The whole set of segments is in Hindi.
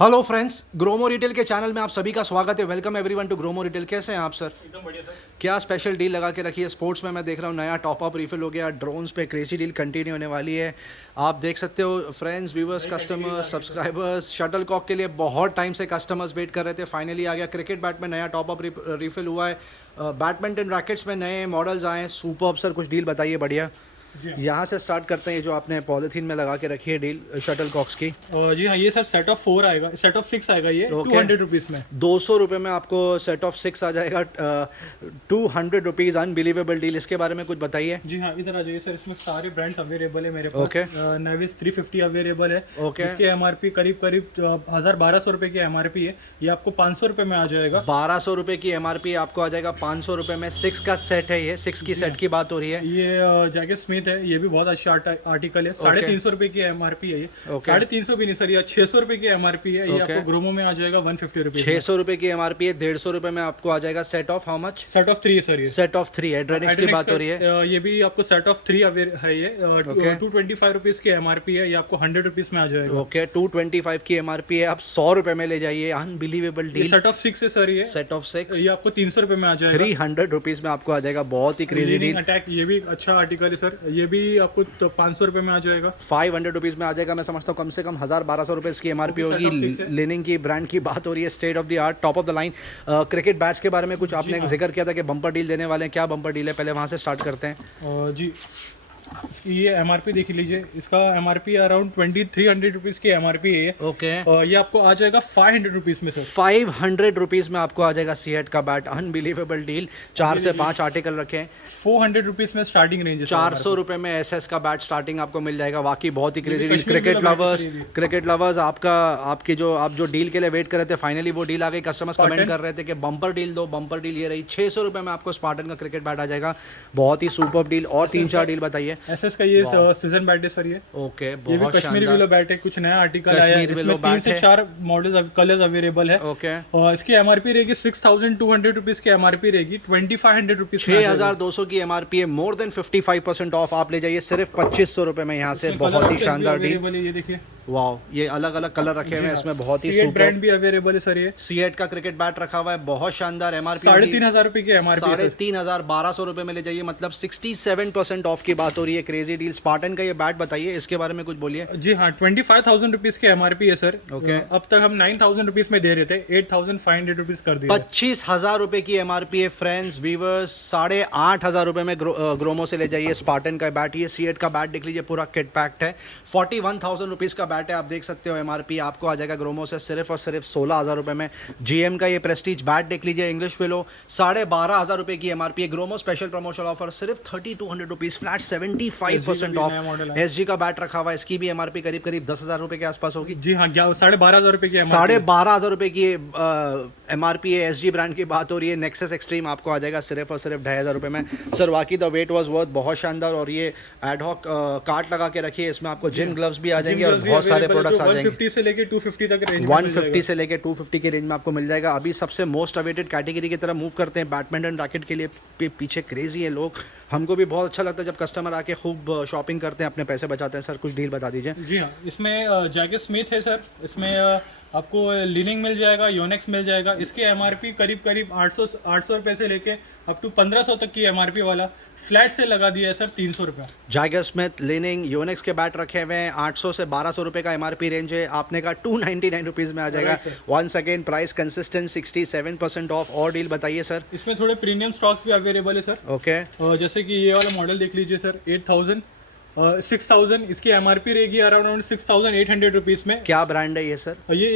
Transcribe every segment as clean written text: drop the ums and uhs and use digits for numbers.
हेलो फ्रेंड्स, ग्रोमो रिटेल के चैनल में आप सभी का स्वागत है। Welcome everyone to Gromo retail. कैसे हैं आप सर? एकदम बढ़िया सर। क्या स्पेशल डील लगा के रखी है स्पोर्ट्स में? मैं देख रहा हूँ नया टॉप अप रिफिल हो गया, ड्रोन्स पे क्रेजी डील कंटिन्यू होने वाली है। आप देख सकते हो फ्रेंड्स, व्यूवर्स, नई categories आ कस्टमर्स, रही है सर। सब्सक्राइबर्स, शटल कॉक के लिए बहुत टाइम से कस्टमर्स वेट कर रहे थे। फाइनली आ गया। क्रिकेट बैट में नया टॉप अप रिफिल हुआ है। बैडमिंटन रैकेट्स में नए मॉडल्स आए हैं। सुपर सर, कुछ डील बताइए बढ़िया। जी हाँ। यहाँ से स्टार्ट करते हैं। ये जो आपने पॉलिथीन में लगा के रखी है डील शटल कॉक्स की, जी हाँ, ये सर सेट ऑफ 4 आएगा, सेट ऑफ 6 आएगा ये Okay. 200 रुपीज़ में। 200 रुपये में आपको सेट ऑफ 6 आ जाएगा। 200 रुपीज़। Unbelievable deal. इसके बारे में कुछ बताइए। जी हाँ, इधर आ जाइए सर। इसमें सारे ब्रांड्स अवेलेबल है मेरे पास। Okay. नेविस 350 अवेलेबल है। Okay. इसके एमआरपी करीब 1200 रुपये की एमआरपी है। ये आपको 500 रुपये में आ जाएगा। 1200 रुपये की एमआरपी आपको आ जाएगा 500 रुपये में। 6 का सेट है ये। 6 की सेट की बात हो रही है। ये जैकेट स्मिथ है, ये भी बहुत अच्छा आर्टिकल है। 350 रुपये की एमआरपी है ये। Okay. 350 भी नहीं सर, ये 600 रुपये की एमआरपी है। ये Okay. आपको ग्रोमो में आ जाएगा 150 रुपये। 600 रुपये की एमआरपी है। 150 रुपये में आपको आ जाएगा set of how much? Set of 3 है सर ये। सेट ऑफ 3 एड्रेनिक्स की बात हो रही है। ये भी आपको सेट ऑफ 3 है ये। 225 रुपीज़ की एमआरपी है। ये आपको 100 रुपीज़ में आ जाएगा। ओके, 225 की एमआरपी है। आप 100 रुपये में ले जाइए। अनबिलीवेबल ये डील। सेट ऑफ 6 है सर ये। सेट ऑफ 6 ये आपको 300 रुपये में आ जाएगा। 300 रुपीज़ में आपको आ जाएगा। बहुत ही क्रेजी लीनिंग डील। अटैक, ये भी अच्छा आर्टिकल है सर। ये भी आपको 500 रुपये में आ जाएगा। 500 रुपीज़ में आ जाएगा। मैं समझता हूँ कम से कम 1000-1200 रुपये इसकी एमआरपी वो भी set of होगी। 6 है। लिनिंग की ब्रांड की बात हो रही है। State of the art, top of the line cricket bats के बारे में कुछ आपने जिक्र किया था कि बम्पर डील देने वाले हैं। क्या बम्पर डील है? पहले वहाँ से स्टार्ट करते हैं। जी, इसकी ये एमआरपी देख लीजिए। इसका एमआरपी अराउंड 2300 रुपीज़ की एमआरपी है ये। ओके, और ये आपको आ जाएगा 500 रुपीज़ में सर। 500 रुपीज़ में आपको आ जाएगा सीएट का बैट। Unbelievable deal. 4 से 5 आर्टिकल रखे। 400 रुपीज़ में स्टार्टिंग रेंज है सर। 400 रुपये में एसएस का बैट स्टार्टिंग आपको मिल जाएगा। वाकई बहुत ही क्रेजी डील। कश्मीर क्रिकेट वाला बैट लवर्स, है ये भी। क्रिकेट लवर्स, आप जो डील के लिए वेट कर रहे थे, फाइनली वो डील आ गई। कस्टमर्स कमेंट कर रहे थे कि बम्पर डील दो, बम्पर डील। ये रही। 600 रुपये में आपको स्पार्टन का क्रिकेट बैट आ जाएगा। बहुत ही सुपर डील। और 3-4 डील बताइए। एसएस का ये सीजन बैट है सर ये। ओके, ये भी बहुत कश्मीरी शानदार। विलो बैट है। कुछ नया आर्टिकल आया है। कश्मीर विलो इसमें 3 बैट से है। 4 मॉडल्स कलर्स अवेलेबल है। ओके, और इसकी एमआरपी रहेगी 6200 रुपीज़ की एमआरपी रहेगी। 2500 रुपीज़ 6200 की एमआरपी है। More than 55% of. आप ले जाइए सिर्फ 2500 रुपये में यहाँ से। बहुत ही शानदार डील। ये देखिए, वाह, ये अलग अलग कलर रखे हुए हैं इसमें। बहुत ही सीएट ब्रांड सुपर। भी अवेलेबल है सर ये। सीएट का क्रिकेट बैट रखा हुआ है। बहुत शानदार एमआरपी। 3500 रुपये की एमआरपी है सर। 3500, 1200 रुपये में ले जाइए। मतलब 67% ऑफ की बात हो रही है। Crazy deal. स्पार्टन का ये बैट बताइए, इसके बारे में कुछ बोलिए। जी हाँ, 25,000 रुपीज़ की एमआरपी है सर। ओके। अब तक हम 9,000 रुपीज़ में दे रहे थे। 8,500 रुपीज़ कर दिया। 25,000 रुपये की एमआरपी है फ्रेंड्स, वीवर्स। 8,500 रुपये में ग्रोमो से ले जाइए स्पार्टन का बैट। ये सीएट का बैट देख लीजिए, पूरा किट पैक्ड है। 41,000 रुपीज़ का बैट है। आप देख सकते हो एमआरपी आपको आ जाएगा ग्रोमो से सिर्फ और सिर्फ 16,000 रुपये में। जीएम का ये प्रेस्टीज बैट देख लीजिए, इंग्लिश पिलो। 12,500 रुपये की एमआरपी है। ग्रोमो स्पेशल प्रमोशनल ऑफर सिर्फ 3200 रुपीज़ फ्लैट, 75% नया मॉडल ऑफ। है। एसजी का बैट रखा हुआ है। इसकी भी एमआरपी करीब करीब 10,000 रुपये के आसपास होगी। जी हाँ, 12,500 रुपये की एमआरपी। 12,500 रुपये की एमआरपी है। एसजी ब्रांड की बात हो रही है। नेक्सस एक्सट्रीम आपको आ जाएगा सिर्फ और सिर्फ 2,500 रुपये में। सर वाकई द वेट वाज वर्थ। बहुत शानदार। और ये एडहॉक कार्ट लगा के रखिए। इसमें आपको जिम ग्लव्स भी आ जाएंगे और बहुत सारे प्रोडक्ट्स आ जाएंगे। 150 से लेके 250 तक रेंज में 150 से लेके 250 के रेंज में आपको मिल जाएगा। अभी सबसे मोस्ट अवेटेड कैटेगरी की तरफ मूव करते हैं। बैडमिंटन रैकेट के लिए पीछे क्रेजी है लोग। हमको भी बहुत अच्छा लगता है जब कस्टमर आके खूब शॉपिंग करते हैं, अपने पैसे बचाते हैं। सर कुछ डील बता दीजिए। जी हाँ, इसमें जैकेट स्मिथ है सर। इसमें आपको लिनिंग मिल जाएगा, योनेक्स मिल जाएगा। इसकी एमआरपी करीब 800 रुपये से लेके अप टू 1500 तक की एमआरपी वाला फ्लैट से लगा दिया है सर 300 रुपये। जैगर स्मिथ, लिनिंग, योनेक्स के बैट रखे हुए हैं। 800 से 1200 रुपये का एमआरपी रेंज है। आपने कहा 299 रुपीज़ में आ जाएगा। Right, once again price consistent, 67% off. और डील बताइए सर। इसमें थोड़े प्रीमियम स्टॉक्स भी अवेलेबल है सर। ओके, जैसे कि ये वाला मॉडल देख लीजिए सर, 8,000 6,000 इसकी एमआरपी रहेगी अराउंड 6,800 रुपीज़ में। क्या ब्रांड है ये सर? ये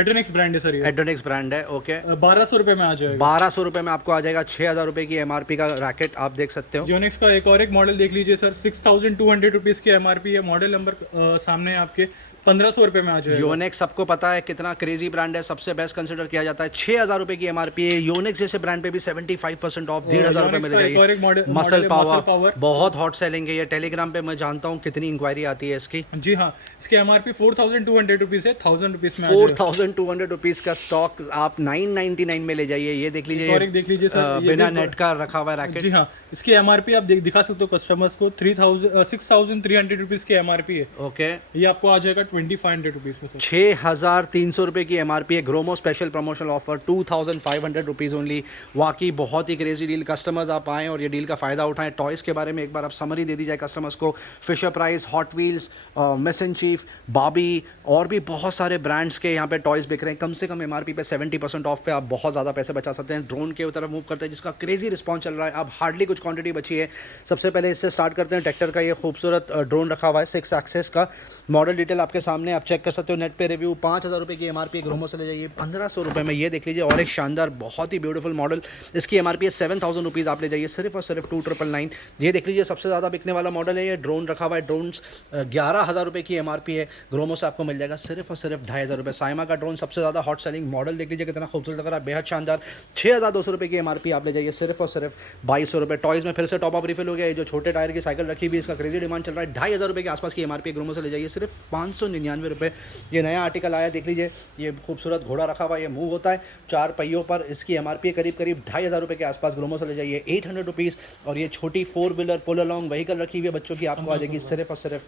एड्रेनिक्स ब्रांड है सर ये। एड्रोनिक्स ब्रांड है। ओके, 1200 रुपये में आ जाएगा। 1200 रुपये में आपको आ जाएगा 6,000 रुपये की एमआरपी का रैकेट। आप देख सकते हो। योनिक्स का एक मॉडल देख लीजिए सर, 6,200 रुपीज़ की एमआरपी है। मॉडल नंबर सामने आपके 1500 रुपये में आ जाएगा। योनेक्स सबको पता है कितना क्रेजी ब्रांड है, सबसे बेस्ट कंसिडर किया जाता है। 6,000 रुपये की एमआरपी है। योनेक्स जैसे ब्रांड पे भी 75% ऑफ, 1,500 रुपये में ले जाइए। मसल पावर बहुत हॉट सेलिंग है ये। टेलीग्राम पे मैं जानता हूँ कितनी इंक्वायरी आती है इसकी। जी हाँ, इसकी एमआरपी 4,200 रुपीज़ है। 1,000 रुपीज़ में 4,200 रुपीज़ का स्टॉक आप 999 में ले जाइए। ये देख लीजिए, और एक देख लीजिए सर, ये बिना भी- नेट का रखा हुआ है रैकेट। जी हाँ, इसकी एमआरपी आप दिखा सकते हो कस्टमर्स को। 6,300 रुपीज़ की एमआरपी है। ओके, ये आपको आ जाएगा 6,300 रुपीज़ में सर। 6,300 रुपये की MRP है। Gromo special promotional offer 2,500 rupees only. वाकई बहुत ही क्रेजी डील। कस्टमर्स आप आएँ और ये डील का फ़ायदा उठाएं। टॉयज़ के बारे में एक बार आप समरी दे दी जाए कस्टमर्स को। Fisher Price, Hot Wheels, Miss and Chief, बाबी और भी बहुत सारे ब्रांड्स के यहाँ पे टॉयज़ बिक रहे हैं। कम से कम MRP पे 70% ऑफ पे आप बहुत ज़्यादा पैसे बचा सकते हैं। ड्रोन के तरफ मूव करते हैं जिसका क्रेजी रिस्पॉन्स चल रहा है। अब हार्डली कुछ क्वांटिटी बची है। सबसे पहले इससे स्टार्ट करते हैं। ट्रैक्टर का ये खूबसूरत ड्रोन रखा हुआ है 6 एक्सेस का। मॉडल डिटेल आपके सामने, आप चेक कर सकते हो। नेट पे रिव्यू 5,000 रुपये की MRP। ग्रोमो से ले जाइए 1,500 रुपये में। ये देख लीजिए और एक शानदार बहुत ही ब्यूटीफुल मॉडल। इसकी MRP है 7,000 रुपीज़। आप ले जाइए सिर्फ और सिर्फ 2,999। ये देख लीजिए सबसे ज़्यादा बिकने वाला मॉडल है ये। ड्रोन रखा हुआ है। ड्रोन्स 11,000 रुपये की MRP है। ग्रोमो से आपको मिल जाएगा सिर्फ और सिर्फ 2,500 रुपये। साइमा का ड्रोन सबसे ज़्यादा हॉट सेलिंग मॉडल। देख लीजिए कितना खूबसूरत लग रहा है, बेहद शानदार। 6,200 रुपये की MRP। आप ले जाइए सिर्फ और सिर्फ 2,200 रुपये। टॉयज़ में फिर से टॉप अप रिफिल हो गया। ये जो छोटे टायर की साइकिल रखी हुई है इसका क्रेजी डिमांड चल रहा है। 2,500 रुपये के आसपास की MRP। ग्रोमो से ले जाइए सिर्फ 599 रुपये। ये नया आर्टिकल आया, देख लीजिए। ये खूबसूरत घोड़ा रखा हुआ है, ये मूव होता है 4 पहियों पर। इसकी MRP करीब 2,500 रुपये के आसपास। ग्रोमो से ले जाइए 800 रुपीज़। और ये छोटी 4 व्हीलर पुल अलॉन्ग व्हीकल रखी हुई है बच्चों की, आपको आ जाएगी सिर्फ और सिर्फ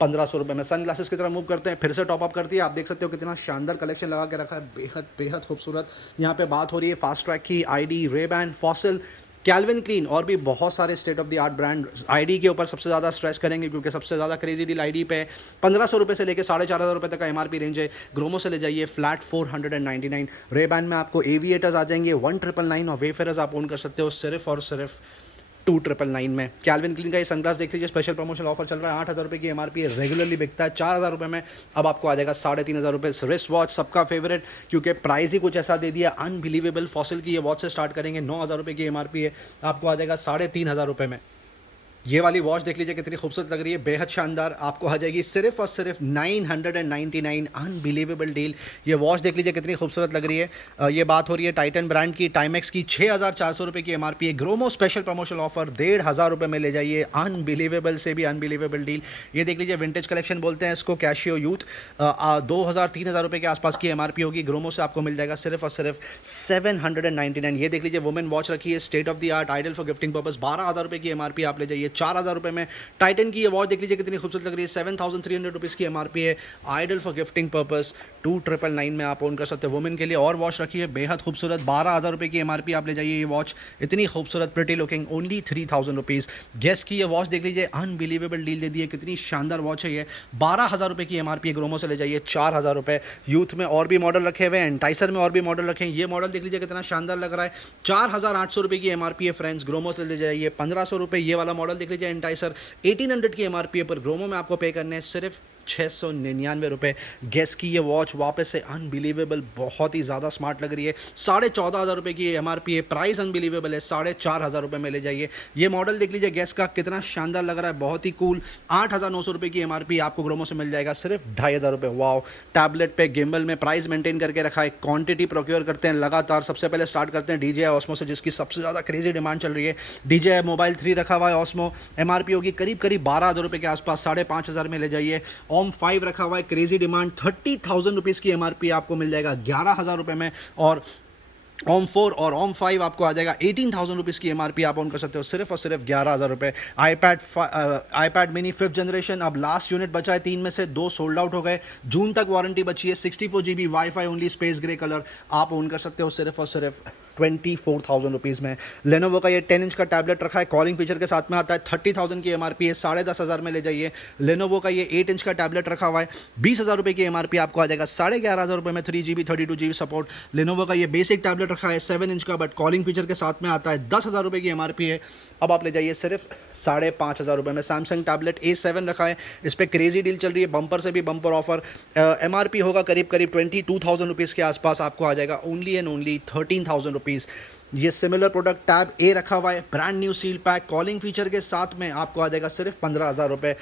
1,500 रुपये में। सन ग्लासेस की तरह मूव करते हैं, फिर से टॉप अप करती है। आप देख सकते हो कितना शानदार कलेक्शन लगा के रखा है, बेहद बेहद खूबसूरत। यहाँ पे बात हो रही है फास्ट ट्रैक की, ID, Ray Ban, Fossil, Calvin Klein और भी बहुत सारे state of the art brand. ID के ऊपर सबसे ज़्यादा स्ट्रेस करेंगे क्योंकि सबसे ज़्यादा क्रेजी डील ID पे है। 1,500 रुपये से लेकर 4,500 रुपये तक का MRP रेंज है। ग्रोमो से ले जाइए फ्लैट 499। रेबैन में आपको एविएटर्स आ जाएंगे 1,999 और वेफेयर्स आप ओन कर सकते हो सिर्फ और सिर्फ 2,999 में। कैल्विन क्लीन का ये सनग्लास देख लीजिए, स्पेशल प्रमोशनल ऑफर चल रहा है। 8,000 रुपये की MRP है, रेगुलरली बिकता है 4,000 रुपये में। अब आपको आ जाएगा 3,500 रुपये। रिस्ट वॉच सबका फेवरेट, क्योंकि प्राइस ही कुछ ऐसा दे दिया अनबिलीवेबल। फॉसिल की ये वॉच से स्टार्ट करेंगे, 9,000 रुपये की MRP है, आपको आ जाएगा 3,500 रुपये में। ये वाली वॉच देख लीजिए कितनी खूबसूरत लग रही है, बेहद शानदार। आपको आ जाएगी सिर्फ और सिर्फ 999। Unbelievable deal. ये वॉच देख लीजिए कितनी खूबसूरत लग रही है। ये बात हो रही है टाइटन ब्रांड की, टाइमेक्स की। 6,400 रुपये की MRP है। ग्रोमो स्पेशल प्रमोशनल ऑफर 1,500 रुपये में ले जाइए। अनबिलीवेबल से भी अनबिलीवेबल डील। ये देख लीजिए विंटेज कलेक्शन बोलते हैं इसको, कैशियो यूथ। 2,000-3,000 रुपये के आसपास की MRP होगी। ग्रोमो से आपको मिल जाएगा सिर्फ और सिर्फ 799। ये देख लीजिए वुमेन वॉच रखी है, state of the art, ideal for gifting purpose. 12,000 रुपये की MRP। आप ले जाइए 4,000 रुपये में। टाइटन की ये वॉच देख लीजिए कितनी खूबसूरत लग रही है, 7,300 रुपीज़ की MRP है। आइडल फॉर गिफ्टिंग पर्पस 2,999 में आप ओन कर सकते हैं। वुमेन के लिए और वॉच रखी है बेहद खूबसूरत, 12,000 रुपये की MRP। आप ले जाइए ये वॉच, इतनी खूबसूरत, pretty looking, only 3,000 rupees. Guess की ये वॉच देख लीजिए, अनबिलीवेबल डील दे दी है, कितनी शानदार वॉच है ये। 12,000 रुपये की MRP। ग्रोमो से ले जाइए 4,000 रुपये। यूथ में और भी मॉडल रखे हुए हैं, एंटाइसर में और भी मॉडल रखे हैं। ये मॉडल देख लीजिए कितना शानदार लग रहा है, 4,800 रुपये की MRP है फ्रेंड्स। ग्रोमो से ले जाइए 1,500 रुपये। ये वाला मॉडल देख लीजिए एंटाइसर, 1,800 की MRP पर। ग्रोमो में आपको पे करने हैं सिर्फ 699 रुपये। गेस की ये वॉच वापस से अनबिलीवेबल, बहुत ही ज़्यादा स्मार्ट लग रही है। 14,500 रुपये की MRP है, प्राइस अनबिलीवेबल है, 4,500 रुपये में ले जाइए। ये मॉडल देख लीजिए गेस का, कितना शानदार लग रहा है, बहुत ही कूल। 8,900 रुपये की MRP आपको ग्रोमो से मिल जाएगा सिर्फ 2,500 रुपये। वाओ, टैबलेट पे गिम्बल में प्राइस मेंटेन करके रखा है। क्वांटिटी प्रोक्योर करते हैं लगातार। सबसे पहले स्टार्ट करते हैं DJI Osmo से, जिसकी सबसे ज़्यादा क्रेजी डिमांड चल रही है। DJI मोबाइल 3 रखा हुआ है Osmo, MRP होगी करीब 12,000 रुपये के आसपास, 5,500 में ले जाइए। OM 5 रखा हुआ है, क्रेजी डिमांड, 30,000 रुपीज़ की MRP आपको मिल जाएगा 11,000 रुपये में। और OM 4 और OM 5 आपको आ जाएगा 18,000 रुपीज़ की MRP। आप ऑन कर सकते हो सिर्फ और सिर्फ 11,000 रुपये। iPad मिनी 5th जनरेशन, अब लास्ट यूनिट बचा है, 3 में से 2 सोल्ड आउट हो गए। जून तक वारंटी बची है। 64 GB wifi only, space grey colour, आप ओन कर सकते हो सिर्फ और सिर्फ 24,000 रुपीज़ में। लेनोवो का ये 10 इंच का टैबलेट रखा है, कॉलिंग फीचर के साथ में आता है, 30,000 की MRP है, 10,500 में ले जाइए। लेनोवो का ये 8 इंच का टैबलेट रखा हुआ है, 20,000 रुपये की MRP, आपको आ जाएगा 11,500 रुपये में। 3GB 32GB support. लेनोवो का ये बेसिक टैबलेट रखा है 7 इंच का, बट कॉलिंग फीचर के साथ में आता है, 10,000 रुपये की MRP है। अब आप ले जाइए सिर्फ 5,500 रुपये में। सैमसंग टैबलेट A7 रखा है, इस पर क्रेजी डील चल रही है, बम्पर से भी बम्पर ऑफर। MRP होगा करीब 22,000 रुपीज़ के आसपास, आपको आ जाएगा ओनली एंड ओनली 13,000 रुपीज़। ये सिमिलर प्रोडक्ट टैब A रखा हुआ है, brand new seal pack, calling feature के साथ में, आपको आ जाएगा सिर्फ 15,000 रुपये।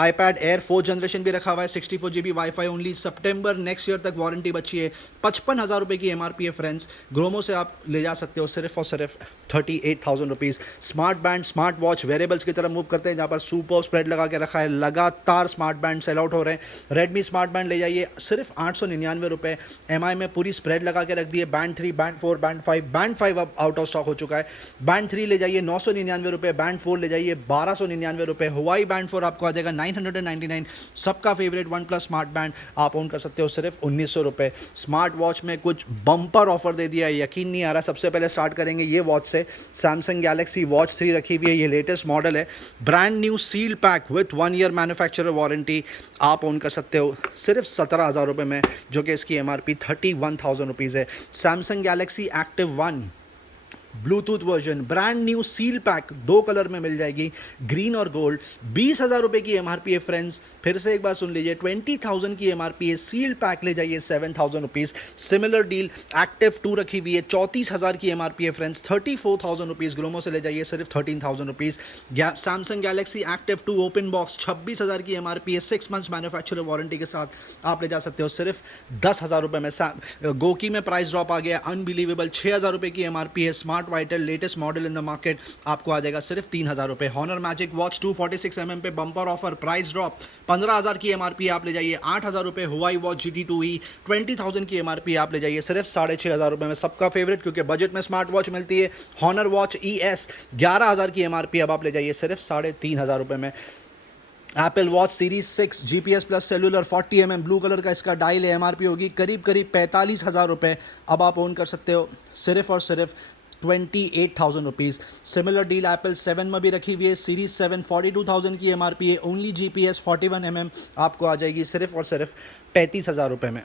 iPad Air 4th जनरेशन भी रखा हुआ है, 64 GB वाईफाई ओनली, सितंबर नेक्स्ट ईयर तक वारंटी बची है, 55,000 रुपये की MRP है फ्रेंड्स। ग्रोमो से आप ले जा सकते हो सिर्फ और सिर्फ 38,000 rupees. Smart band, smart watch, wearables की तरफ मूव करते हैं, जहाँ पर सुपर स्प्रेड लगा के रखा है, लगातार स्मार्ट बैंड सेल आउट हो रहे हैं। रेडमी स्मार्ट बैंड ले जाइए सिर्फ 899 रुपये। MI में पूरी स्प्रेड लगा के रख दी है, बैंड 3, बैंड 4, बैंड 5, बैंड 5 अब आउट ऑफ स्टॉक हो चुका है। बैंड 3 ले जाइए 999 रुपये, बैंड 4 ले जाइए 1299 रुपये, हुआई बैंड 4 आपको आ जाएगा 999। सबका favourite one plus smart band आप ओन कर सकते हो सिर्फ 1900 रुपये। स्मार्ट वॉच में कुछ बम्पर ऑफर दे दिया है, यकीन नहीं आ रहा। सबसे पहले स्टार्ट करेंगे ये वॉच से, सैमसंग गैलेक्सी वॉच 3 रखी हुई है, ये लेटेस्ट मॉडल है, brand new seal pack with 1 year manufacturer warranty आप ओन कर सकते हो सिर्फ 17,000 रुपये में, जो कि इसकी MRP 31,000 रुपीज़ है। Samsung Galaxy active 1 Bluetooth version brand new seal pack 2 colour में मिल जाएगी, ग्रीन और गोल्ड, 20,000 रुपये की MRP है फ्रेंड्स। फिर से एक बार सुन लीजिए, 20,000 की MRP है, सील पैक ले जाइए 7,000 रुपीज़। सिमिलर डील एक्टिव 2 रखी हुई है, 34,000 की MRP है फ्रेंड्स, 34,000 रुपीज़। ग्रोमो से ले जाइए सिर्फ 13,000 rupees. Samsung Galaxy active 2 open box 26,000 की MRP है, 6 मंथ्स मैन्युफैक्चरर वारंटी के साथ आप ले जा सकते हो सिर्फ 10,000 रुपये में। गोकी में प्राइस ड्रॉप आ गया, अनबिलीवेबल, 6,000 रुपये की MRP है, smart vital latest model in the market आपको आ जाएगा सिर्फ 3,000 रुपये। हॉनर मैजिक वॉच 246 mm पे बम्पर ऑफर, प्राइस ड्रॉप, 15,000 की MRP आप ले जाइए 8,000 रुपये। हुआई वॉच GT2E 20,000 की MRP आप ले जाइए सिर्फ 6,500 रुपये में। सबका फेवरेट, क्योंकि बजट में स्मार्ट वॉच मिलती है, हॉनर वॉच ES 11,000 की MRP अब आप ले जाइए सिर्फ 3,500 रुपये में। Apple watch series 6 GPS plus cellular 40 mm blue colour का इसका डायल है, MRP होगी करीब 45,000 रुपये, अब आप ओन कर सकते हो सिर्फ और सिर्फ 28,000 रुपीज़। सिमिलर डील एप्पल 7 में भी रखी हुई है, सीरीज 7 42,000 की MRP है, ओनली GPS 41 mm आपको आ जाएगी सिर्फ और सिर्फ 35,000 रुपये में।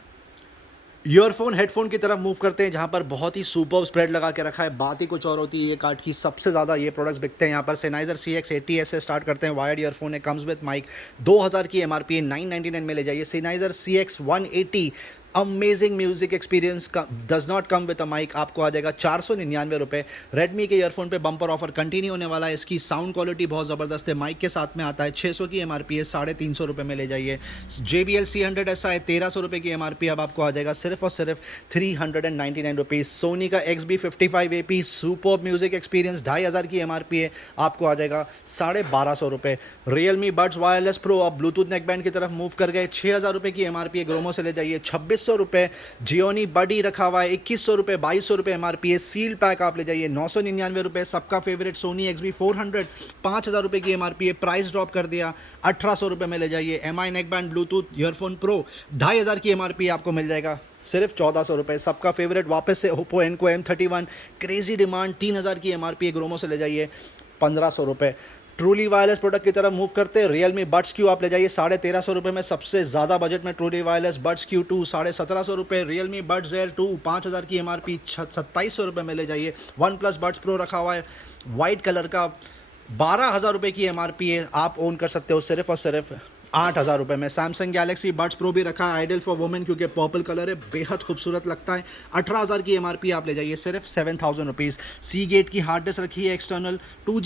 ईयरफोन हेडफोन की तरफ मूव करते हैं, जहाँ पर बहुत ही सुपर स्प्रेड लगा के रखा है, बात ही कुछ और होती है। ये कार्ड की सबसे ज़्यादा ये प्रोडक्ट्स बिकते हैं यहाँ पर। सेनाइजर CX80S से स्टार्ट करते हैं, वायर्ड ईयरफोन है, कम्स विद माइक, 2,000 की MRP है, 999 में ले जाइए। Sennheiser CX180 amazing music experience का does not come with a mic आपको आ जाएगा 499 रुपये। रेडमी के ईयरफोन पे बम्पर ऑफर कंटिन्यू होने वाला है, इसकी साउंड क्वालिटी बहुत ज़बरदस्त है, माइक के साथ में आता है, 600 की MRP है, 350 रुपये में ले जाइए। JBL C100 SI 1,300 रुपये की MRP अब आपको आ जाएगा सिर्फ और सिर्फ 399 रुपीज़। सोनी का XB55AP सुपर म्यूजिक एक्सपीरियंस 2,500 की MRP है, आपको आ जाएगा 1,250 रुपये। रियलमी बड्स वायरलेस प्रो अब ब्लूटूथ नेकबैंड की तरफ मूव कर गए, 6,000 रुपये की MRP है, ग्रोमो से ले जाइए 2600 रुपये। जियोनी बडी रखा हुआ है 2100 रुपये, 2200 रुपये MRP है, सील पैक आप ले जाइए 999 रुपये। सबका फेवरेट सोनी XB400 5,000 रुपये की MRP है, प्राइस ड्रॉप कर दिया 1,800 रुपये में ले जाइए। MI neckband Bluetooth earphone pro 2,500 की MRP आपको मिल जाएगा सिर्फ 1,400 रुपये। सबका फेवरेट वापस से Oppo Enco M31 crazy demand 3,000 की MRP है, ग्रोमो से ले जाइए 1,500 रुपये। ट्रूली वायरलेस प्रोडक्ट की तरफ मूव करते हैं, रियलमी बड्स क्यू आप ले जाइए 1,350 रुपये में। सबसे ज़्यादा बजट में ट्रूली वायरलेस बड्स क्यू 2 1,750 रुपये। रियलमी बड्स एयर 2 5,000 की MRP 2,700 रुपये में ले जाइए। वन प्लस बड्स प्रो रखा हुआ है वाइट कलर का, 12,000 रुपये की MRP है, आप ओन कर सकते हो सिर्फ और सिर्फ 8,000 रुपये में। सैमसंग गैलेक्सी बड्स प्रो भी रखा है, आइडियल फॉर वुमेन, क्योंकि पर्पल कलर है, बेहद खूबसूरत लगता है, 18,000 की MRP आप ले जाइए सिर्फ 7,000 रुपीज़। सी गेट की हार्ड डिस्क रखी है एक्सटर्नल, 2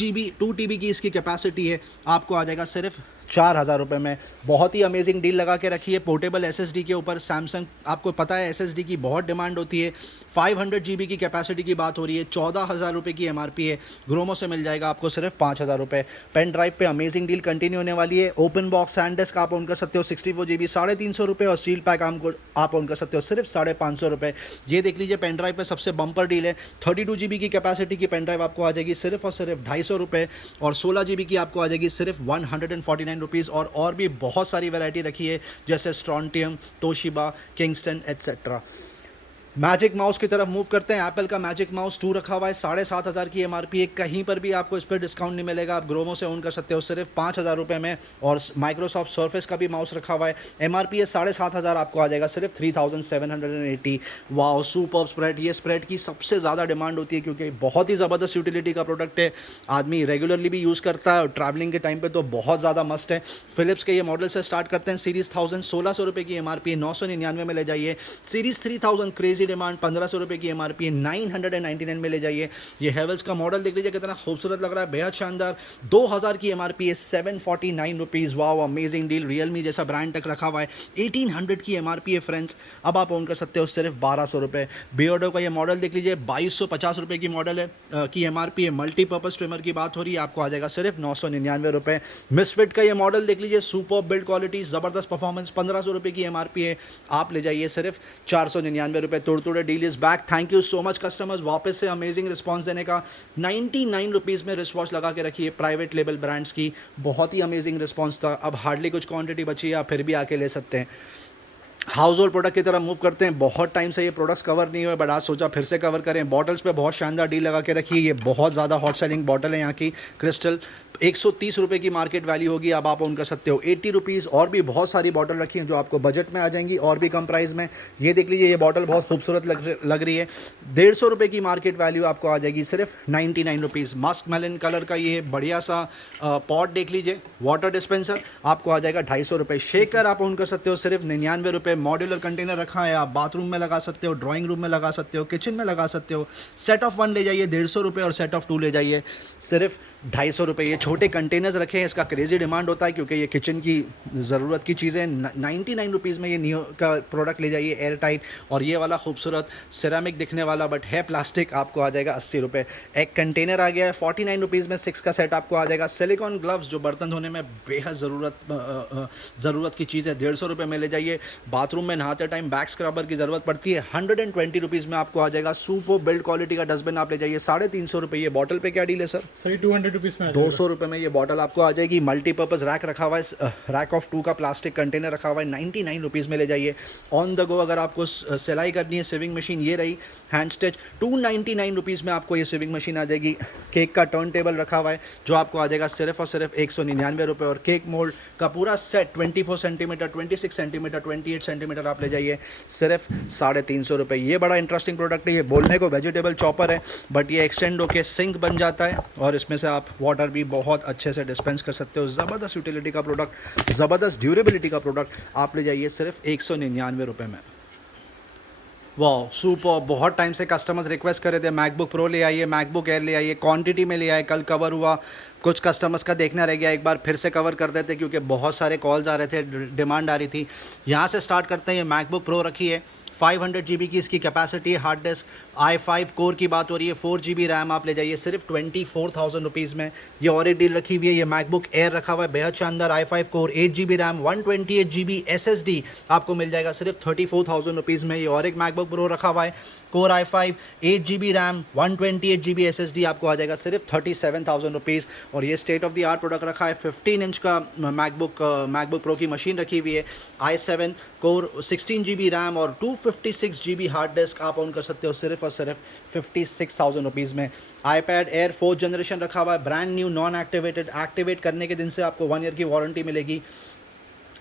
TB की इसकी कैपेसिटी है, आपको आ जाएगा सिर्फ 4,000 रुपये में। बहुत ही अमेजिंग डील लगा के रखी है पोर्टेबल SSD के ऊपर। सैमसंग, आपको पता है SSD की बहुत डिमांड होती है, 500 GB की कैपेसिटी की बात हो रही है, 14,000 रुपये की MRP है, ग्रोमो से मिल जाएगा आपको सिर्फ 5,000 रुपये। पेन ड्राइव पे अमेजिंग डील कंटिन्यू होने वाली है, ओपन बॉक्स सैंड डिस्क आप ओन कर सकते हो 64 GB 350 रुपये, और सील पैक आप ओन कर सकते हो सिर्फ 550 रुपये। ये देख लीजिए पेन ड्राइव पर सबसे बम्पर डील है, 32 GB की कैपेसिटी की पेन ड्राइव आपको आ जाएगी सिर्फ और सिर्फ 250 रुपये, और 16 GB की आपको आ जाएगी सिर्फ 149 रुपीज़। और भी बहुत सारी वैरायटी रखी है, जैसे strontium, Toshiba, Kingston etcetera. Magic mouse की तरफ मूव करते हैं, एप्पल का मैजिक माउस 2 रखा हुआ है, 7,500 की MRP है, कहीं पर भी आपको इस पर डिस्काउंट नहीं मिलेगा, आप ग्रोमो से ओन कर सकते हो सिर्फ 5,000 रुपये में। और माइक्रोसॉफ्ट सर्फेस का भी माउस रखा हुआ है, MRP है 7,500, आपको आ जाएगा सिर्फ 3,780। वाओ सुपर स्प्रेड, ये स्प्रेड की सबसे ज़्यादा डिमांड होती है, क्योंकि बहुत ही ज़बरदस्त यूटिलिटी का प्रोडक्ट है, आदमी रेगुलरली भी यूज़ करता है, और ट्रैवलिंग के टाइम पर तो बहुत ज़्यादा मस्ट है। फिलिप्स के ये मॉडल से स्टार्ट करते हैं, सीरीज़ 1000 1,600 रुपये की MRP, 999 में ले जाइए। सीरीज़ 3000 क्रेजी डिमांड 1,500 रुपये की MRP है, 999 में ले जाइए। ये हेवल्स का मॉडल देख लीजिए कितना खूबसूरत लग रहा है, बेहद शानदार, 2,000 की MRP है, 749 rupees. Wow amazing deal, Realme जैसा ब्रांड तक रखा हुआ है, 1,800 की MRP है फ्रेंड्स, अब आप ओन कर सकते हो सिर्फ 1,200 रुपये। बियर्डो का ये मॉडल देख लीजिए, 2,250 रुपये की मॉडल है की MRP है, मल्टीपर्पज़ ट्रिमर की बात हो रही है, आपको आ जाएगा सिर्फ 999 रुपये। मिसफिट का ये मॉडल देख लीजिए, सुपर बिल्ड क्वालिटी, ज़बरदस्त परफॉर्मेंस, 1,500 रुपये की MRP है, आप ले जाइए सिर्फ 499 रुपये। तुड़तुड़े deal is back. Thank you so much customers, वापस से अमेजिंग रिस्पांस देने का। 99 रुपीज़ में रिस्ट वॉश लगा के रखिए प्राइवेट लेबल ब्रांड्स की, बहुत ही अमेजिंग रिस्पांस था। अब हार्डली कुछ क्वांटिटी बची है, आप फिर भी आके ले सकते हैं। हाउस होल्ड प्रोडक्ट की तरफ मूव करते हैं। बहुत टाइम से ये प्रोडक्ट्स कवर नहीं हुए, बट आज सोचा फिर से कवर करें। बॉटल्स पे बहुत शानदार डील लगा के रखी है। ये बहुत ज़्यादा हॉट सेलिंग बॉटल है यहाँ की क्रिस्टल, 130 रुपये की मार्केट वैल्यू होगी, अब आप ओन कर सकते हो 80 रुपीज़। और भी बहुत सारी बॉटल रखी हैं जो आपको बजट में आ जाएंगी और भी कम प्राइस में। ये देख लीजिए, ये बॉटल बहुत खूबसूरत लग रही है। 150 रुपये की मार्केट वैल्यू आपको आ जाएगी सिर्फ 99 रुपीज़। मस्क मेलन कलर का ये बढ़िया सा पॉट देख लीजिए, वाटर डिस्पेंसर आपको आ जाएगा 250 रुपये। शेकर आप ओन कर सकते हो सिर्फ 99 रुपये। मॉड्यूलर कंटेनर रखा है, आप बाथरूम में लगा सकते हो, ड्राइंग रूम में लगा सकते हो, किचन में लगा सकते हो। सेट ऑफ 1 ले जाइए 150 रुपये और सेट ऑफ 2 ले जाइए सिर्फ 250 रुपये। ये छोटे कंटेनर्स रखे हैं, इसका क्रेजी डिमांड होता है क्योंकि ये किचन की ज़रूरत की चीज़ें। 99 रुपीज़ में ये नियो का प्रोडक्ट ले जाइए एयर टाइट। और ये वाला खूबसूरत सिरेमिक दिखने वाला बट है प्लास्टिक, आपको आ जाएगा 80 रुपये। एक कंटेनर आ गया है 49 रुपीज़ में, 6 का सेट आपको आ जाएगा। सिलिकॉन ग्लव्स जो बर्तन धोने में बेहद ज़रूरत की चीज़ है, 150 रुपये में ले जाइए। बाथरूम में नहाते टाइम बैक स्क्रबर की ज़रूरत पड़ती है, 120 रुपीज़ में आपको आ जाएगा। सुपो बिल्ड क्वालिटी का डस्टबिन आप ले जाइए 350 रुपये। ये बॉटल पे क्या डील है सर? सही 200 रुपीज़ में 200 रुपये में ये बॉटल आपको आ जाएगी। मल्टीपर्पज़ रैक रखा हुआ है, रैक ऑफ 2 का प्लास्टिक कंटेनर रखा हुआ है, 99 रुपीज़ में ले जाइए। ऑन द गो अगर आपको सिलाई करनी है, सेविंग मशीन ये रही हैंड स्टिच, 299 रुपीज़ में आपको ये सेविंग मशीन आ जाएगी। केक का टर्न टेबल रखा हुआ है जो आपको आ जाएगा सिर्फ और सिर्फ 199 रुपये। और केक मोल्ड का पूरा सेट 24 सेंटीमीटर, 26 सेंटीमीटर, 28 सेंटीमीटर आप ले जाइए सिर्फ 350 रुपये। ये बड़ा इंटरेस्टिंग प्रोडक्ट है। ये बोलने को वेजिटेबल चॉपर है बट ये एक्सटेंड होकर सिंक बन जाता है और इसमें से आप वाटर भी बहुत अच्छे से डिस्पेंस कर सकते हो। ज़बरदस्त यूटिलिटी का प्रोडक्ट, ज़बरदस्त ड्यूरेबिलिटी का प्रोडक्ट आप ले जाइए सिर्फ 199 रुपये में। वाह सुपर। बहुत टाइम से कस्टमर्स रिक्वेस्ट कर रहे थे मैकबुक प्रो ले आइए, मैकबुक एयर ले आइए, क्वांटिटी में ले आए। कल कवर हुआ, कुछ कस्टमर्स का देखना रह गया, एक बार फिर से कवर कर देते क्योंकि बहुत सारे कॉल्स आ रहे थे, डिमांड आ रही थी। यहाँ से स्टार्ट करते हैं। ये मैकबुक प्रो रखी है, 500 GB की इसकी कैपेसिटी है। हार्ड डिस्क i5 कोर की बात हो रही है, 4 GB रैम आप ले जाइए सिर्फ 24,000 रुपीज़ में। ये और एक डील रखी हुई है। ये मैकबुक एयर रखा हुआ है, बेहद शानदार, i5 core, 8 GB RAM, 128 GB SSD आपको मिल जाएगा सिर्फ 34,000 रुपीज़ में। ये और एक मैकबुक प्रो रखा हुआ है, core i5, 8 GB RAM, 128 GB SSD आपको आ जाएगा सिर्फ 37,000 रुपीज़। और ये state of the art product रखा है, 15 इंच का मैकबुक प्रो की मशीन रखी हुई है, i7 कोर, 16 GB रैम और 256 GB हार्ड डिस्क आप ऑन कर सकते हो सिर्फ और सिर्फ 56,000 रुपीज़ में। iPad Air 4th जनरेशन रखा हुआ है, brand new, non activated. Activate करने के दिन से आपको 1 ईयर की वारंटी मिलेगी।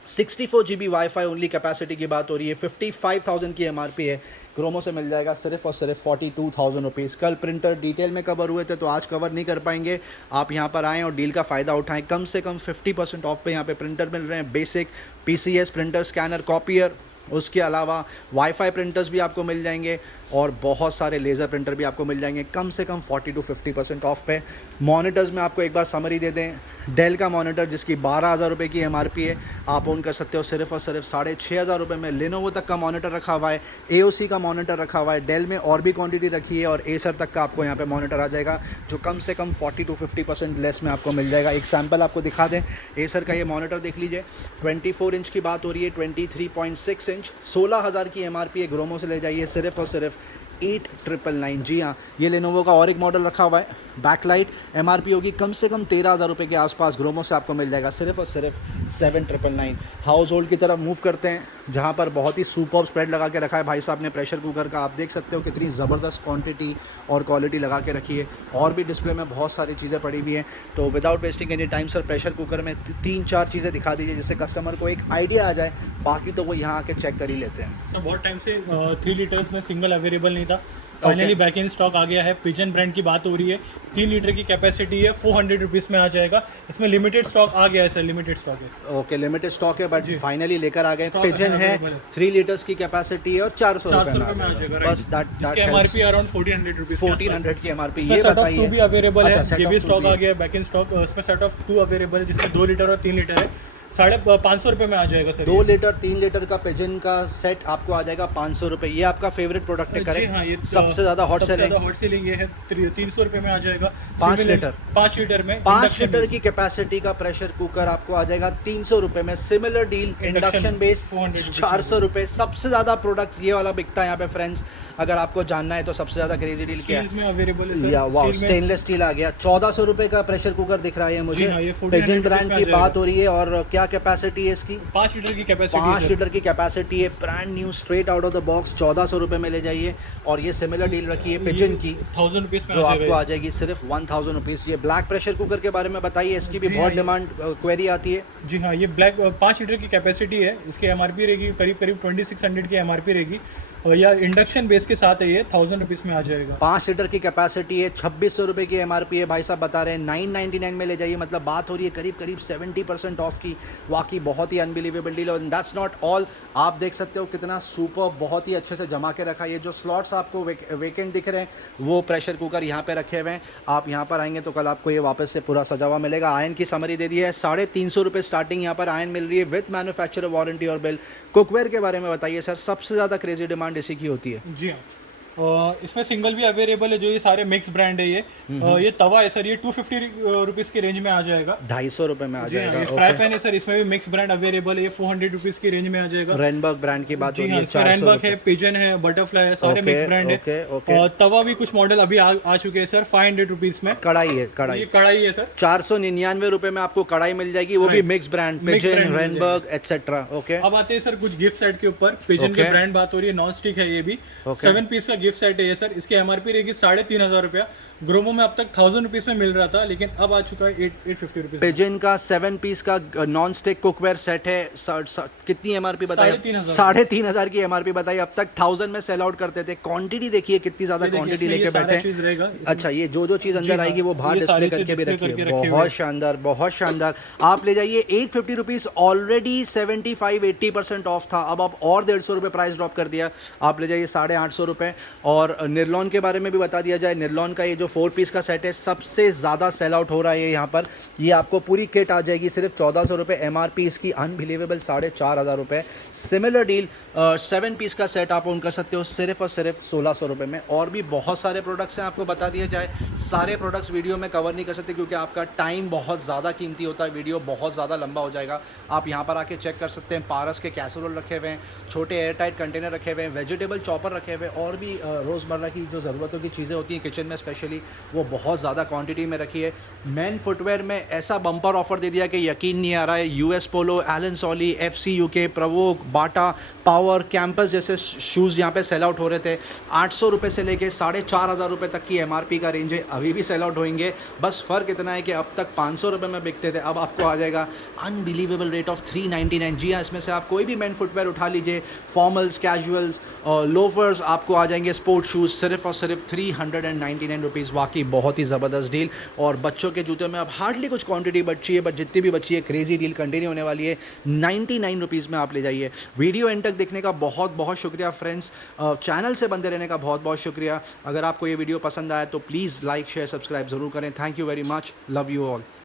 64 GB वाईफाई ओनली कैपेसिटी की बात हो रही है, 55,000 की MRP है। क्रोमो से मिल जाएगा सिर्फ और सिर्फ 42,000 रुपीज़। कल प्रिंटर डिटेल में कवर हुए थे तो आज कवर नहीं कर पाएंगे। आप यहाँ पर आएँ और डील का फ़ायदा उठाएं। कम से कम 50% ऑफ पे यहाँ पे प्रिंटर मिल रहे हैं। Basic PCS printer, scanner, copier, उसके अलावा वाईफाई प्रिंटर्स भी आपको मिल जाएंगे और बहुत सारे लेज़र प्रिंटर भी आपको मिल जाएंगे कम से कम 40 to 50% ऑफ पे। मॉनिटर्स में आपको एक बार समरी दे दें, डेल का मॉनिटर जिसकी 12,000 रुपये की MRP है आप ओन कर सकते हो सिर्फ और सिर्फ 6,500 रुपये में। लेनोवो तक का मॉनिटर रखा हुआ है, AOC का मॉनिटर रखा हुआ है, डेल में और भी क्वांटिटी रखी है और एसर तक का आपको यहाँ पे मॉनिटर आ जाएगा जो कम से कम 40 to 50% लेस में आपको मिल जाएगा। एक सैम्पल आपको दिखा दें, एसर का ये मॉनिटर देख लीजिए, 24 इंच की बात हो रही है, 23.6 इंच, 16,000 की MRP है। ग्रोमो से ले जाइए सिर्फ और सिर्फ 8,999। जी हाँ, ये लेनोवो का और एक मॉडल रखा हुआ है, बैकलाइट, MRP होगी कम से कम 13,000 रुपये के आसपास। ग्रोमो से आपको मिल जाएगा सिर्फ और सिर्फ 7,999। हाउस होल्ड की तरफ मूव करते हैं जहाँ पर बहुत ही सुपर्ब स्प्रेड लगा के रखा है भाई साहब ने प्रेशर कुकर का। आप देख सकते हो कितनी ज़बरदस्त क्वांटिटी और क्वालिटी लगा के रखी है। और भी डिस्प्ले में बहुत सारी चीज़ें पड़ी हुई हैं। तो without wasting any time sir, pressure cooker में 3-4 चीज़ें दिखा दीजिए जिससे कस्टमर को एक आइडिया आ जाए, बाकी तो वो यहाँ आके चेक कर ही लेते हैं। सर बहुत टाइम से 3 लीटर्स में सिंगल अवेलेबल नहीं था, फाइनली बैक इन स्टॉक आ गया है। पिजन ब्रांड की बात हो रही है, 3 लीटर की कैपेसिटी है, 400 रुपीज़ में आ जाएगा। इसमें लिमिटेड स्टॉक आ गया है सर, लिमिटेड स्टॉक है। ओके, लिमिटेड स्टॉक है बट फाइनली लेकर आ गए। पिजन है, 3 लीटर्स की कैपेसिटी है और 400 रुपये में आ जाएगा। बस दैट MRP अराउंड 1400 रुपीज़, 1400 की MRP। ये बताइए, भी अवेलेबल है, ये भी स्टॉक आ गया है बैक इन स्टॉक। उसमें सेट ऑफ 2 अवेलेबल है जिसमें 2 लीटर और 3 लीटर है। ₹550 में आ जाएगा सर। 2 लीटर 3 लीटर का पिजन का सेट आपको आ जाएगा 500 रुपये। ये आपका फेवरेट प्रोडक्ट है जी करेक्ट? हाँ, ये सबसे ज़्यादा हॉट सेलिंग हॉट सेलिंग ये है। 300 में आ जाएगा। 5 लीटर 5 लीटर में 5 induction लीटर base। की कैपेसिटी का प्रेशर कुकर आपको आ जाएगा 300 रुपये में। सिमिलर डील इंडक्शन बेस 400 400 रुपये। सबसे ज़्यादा प्रोडक्ट ये वाला बिकता है यहाँ पे फ्रेंड्स। अगर आपको जानना है तो सबसे ज़्यादा क्रेजी डील क्या स्टील्स में अवेलेबल है है? सर। या वाह, स्टील में स्टेनलेस स्टील आ गया। 1400 रुपये का प्रेशर कुकर दिख रहा है मुझे। जी हाँ, ये 1400 पिजन ब्रांड में आ की जाएगा। बात हो रही है। और क्या कैपेसिटी है इसकी? 5 लीटर की कैपेसिटी 5 लीटर की कैपेसिटी है। Brand new straight out of the box 1400 रुपये में ले जाइए। और ये सिमिलर डील रखी है पिजन की ₹1000 में जो आ आपको जाएगा। आ जाएगी सिर्फ 1000 रुपीज़। ये ब्लैक प्रेशर कुकर के बारे में बताइए, इसकी भी जी बहुत हाँ, डिमांड क्वेरी आती है। जी हाँ, ये ब्लैक 5 लीटर की कैपेसिटी है। इसकी एमआरपी रहेगी करीब 2600 की एमआरपी रहेगी। और या इंडक्शन बेस के साथ है, ये ₹1000 में आ जाएगा। 5 लीटर की कैपेसिटी है। 2600 रुपये की एमआरपी है। भाई साहब बता रहे हैं 999 में ले जाइए। मतलब बात हो रही है करीब 70% ऑफ की। वाकई बहुत ही अनबिलीवेबल डील। और दैट्स नॉट ऑल, आप देख सकते हो कितना सुपर, बहुत ही अच्छे से जमा के रखा है। ये जो स्लॉट्स आपको वेकेंट दिख रहे हैं वो प्रेशर कुकर यहाँ पे रखे हुए हैं। आप यहाँ पर आएंगे तो कल आपको ये वापस से पूरा सजा हुआ मिलेगा। आयन की समरी दे दी है। 350 रुपये स्टार्टिंग यहाँ पर आयन मिल रही है विद मैन्युफैक्चरर वारंटी और बिल। कुकवेयर के बारे में बताइए सर, सबसे ज़्यादा क्रेजी डिमांड इसी की होती है। जी हाँ, इसमें सिंगल भी अवेलेबल है। जो ये सारे मिक्स ब्रांड है। ये तवा है सर, ये 250 रुपीज़ की रेंज में आ जाएगा। 250 रुपये में आ जी हाँ, जाएगा। ये फ्राई पैन है सर, इसमें भी मिक्स ब्रांड अवेलेबल है। ये 400 रुपीज़ की रेंज में आ जाएगा। रेनबर्ग ब्रांड की बात हो जी रही हाँ, है। इसमें रैनबर्ग है, पिजन है, बटरफ्लाई है, सारे मिक्स ब्रांड है। और तवा भी कुछ मॉडल अभी आ चुके हैं सर 500 रुपीज़ में। कढ़ाई है, कढ़ाई ये कढ़ाई है सर, 499 रुपये में आपको कढ़ाई मिल जाएगी। वो भी मिक्स ब्रांड, पिजन, brand मिल रेनबर्ग एटसेट्रा। ओके, अब आते हैं सर कुछ गिफ्ट सेट के ऊपर। पिजन के ब्रांड बात हो रही है, नॉन स्टिक है ये भी। 7 पीस का गिफ्ट सेट है ये सर। इसकी एमआरपी रहेगी 3500 रुपया। ग्रोमो में अब तक 1000 रुपीज़ में मिल रहा था, लेकिन अब आ चुका है 850 रुपीज़। पिजन का 7 पीस का नॉन स्टिक कुकवेयर सेट है। कितनी एमआरपी बताई? 3500। 3500 की एमआरपी बताई। अब तक 1000 में सेल आउट करते थे। क्वांटिटी देखिए कितनी ज्यादा क्वांटिटी लेके बैठे चीज रहेगा। अच्छा, ये जो चीज अंदर आएगी वो बाहर ये डिस्प्ले सारी करके भी चीज़ रखी display है। करके रखी बहुत शानदार, बहुत शानदार। आप ले जाइए। 850 रुपीज़ ऑलरेडी 75-80% ऑफ था। अब आप और 150 रुपये प्राइस ड्रॉप कर दिया। आप ले जाइए 850 रुपये। और निर्लॉन के बारे में भी बता दिया जाए। निर्लॉन का ये जो 4 पीस का सेट है सबसे ज़्यादा सेल आउट हो रहा है यहाँ पर। ये आपको पूरी किट आ जाएगी सिर्फ 1400 रुपये। एमआरपी इसकी अनबिलीवेबल 4500 रुपये। सिमिलर डील 7 पीस का सेट आप ओन कर सकते हो सिर्फ और सिर्फ 1600 रुपये में। और भी बहुत सारे प्रोडक्ट्स हैं, आपको बता दिया जाए। सारे प्रोडक्ट्स वीडियो में कवर नहीं कर सकते क्योंकि आपका टाइम बहुत ज़्यादा कीमती होता है। वीडियो बहुत ज़्यादा लंबा हो जाएगा। आप यहाँ पर आके चेक कर सकते हैं। पारस के कैसरोल रखे हुए हैं, छोटे एयर टाइट कंटेनर रखे हुए हैं, वेजिटेबल चॉपर रखे हुए हैं, और भी रोज़मर्रा की जो ज़रूरतों की चीज़ें होती हैं किचन में स्पेशली, वो बहुत ज़्यादा क्वांटिटी में रखी है। मैन फुटवेयर में ऐसा बम्पर ऑफर दे दिया कि यकीन नहीं आ रहा है। US Polo, Elon सॉली, FC UK, Provogue, बाटा, पावर, कैंपस जैसे शूज़ यहाँ पे सेल आउट हो रहे थे। 800 रुपये से लेके 4500 रुपये तक की MRP का रेंज है। अभी भी सेल आउट होंगे। बस फ़र्क इतना है कि अब तक 500 रुपये में बिकते थे, अब आपको आ जाएगा अनबिलीवेबल रेट ऑफ 399। जी हाँ, इसमें से आप कोई भी मैन फुटवेयर उठा लीजिए। फॉर्मल्स, कैजुअल्स, लोफर्स आपको आ जाएंगे। स्पोर्ट शूज़ सिर्फ और सिर्फ 399 रुपीज़। वाकई बहुत ही ज़बरदस्त डील। और बच्चों के जूते में अब हार्डली कुछ क्वांटिटी बची है, बट जितनी भी बची है क्रेजी डील कंटिन्यू होने वाली है। 99 रुपीज़ में आप ले जाइए। वीडियो एंड तक देखने का बहुत बहुत शुक्रिया फ्रेंड्स। चैनल से बंदे रहने का बहुत बहुत शुक्रिया। अगर आपको ये वीडियो पसंद आया तो प्लीज़ लाइक, शेयर, सब्सक्राइब ज़रूर करें। Thank you very much. Love you all.